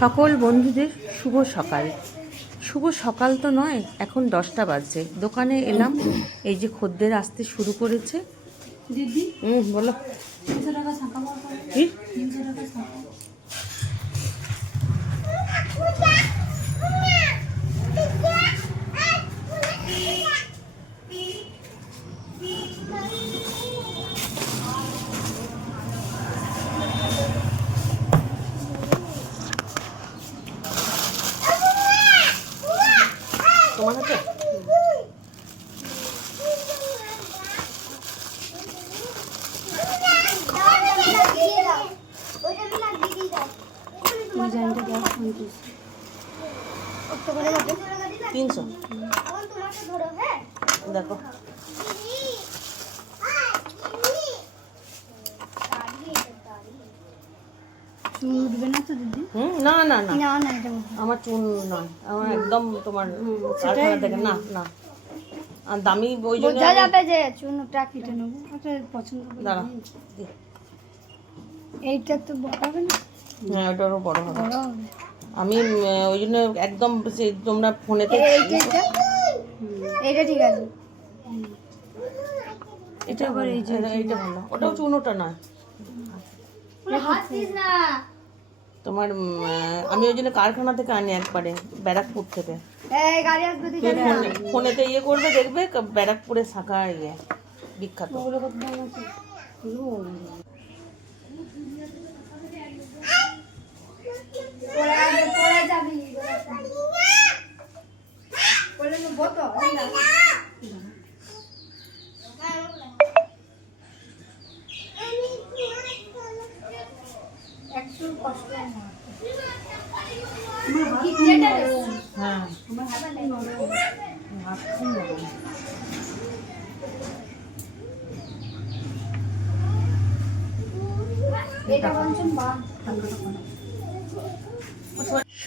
সকল বন্ধুদের শুভ সকাল। শুভ সকাল তো নয়, এখন 10টা বাজছে। দোকানে এলাম, এই যে খদ্দের আসতে শুরু করেছে। দিদি বলো। 300 টাকা ছাকা কি 300 টাকা ছাকা। তোমার হাতে তিনশো দেখো। চুন উঠবে না তো দিদি? না না না না না, এটা আমার চুন নয়, আমার একদম তোমার কারখানা থেকে। না না, আর দামি ওই জন্য বোঝা যাবে যে চুনটা কেটে নেবো। ওটা পছন্দ করে। দাঁড়া, এইটা তো বড় হবে না? হ্যাঁ ওটারও বড় হবে। বড় হবে। আমি ওই জন্য একদম তোমরা ফোনেতে এইটা ঠিক আছে। এটা আবার এইটা ভালো। ওটাও চুন, ওটা নয় তোমার। আমি ওই জন্য কারখানা থেকে আনি একবারে, ব্যারাকপুর থেকে। ফোনেতে ইয়ে করবে, দেখবে ব্যারাকপুরে শাখা ইয়ে বিখ্যাত। হ্যাঁ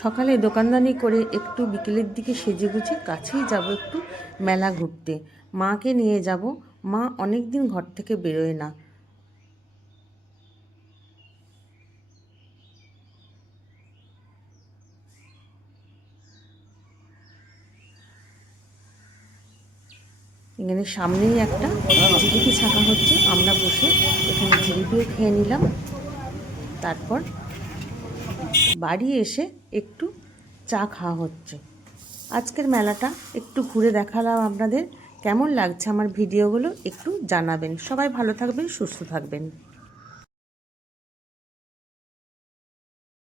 সকালে দোকানদানি করে একটু বিকেলের দিকে সেজেগুজে কাছেই যাব একটু মেলা ঘুরতে। মাকে নিয়ে যাব, মা অনেক দিন ঘর থেকে বেরোয় না। এখানে সামনেই একটা জিলিপি ছাকা হচ্ছে, আমরা বসে এখানে জিলিপিও খেয়ে নিলাম। তারপর বাড়ি এসে একটু চা খাওয়া হচ্ছে। আজকের মেলাটা একটু ঘুরে দেখালাম আপনাদের। কেমন লাগছে আমার ভিডিওগুলো একটু জানাবেন। সবাই ভালো থাকবেন, সুস্থ থাকবেন।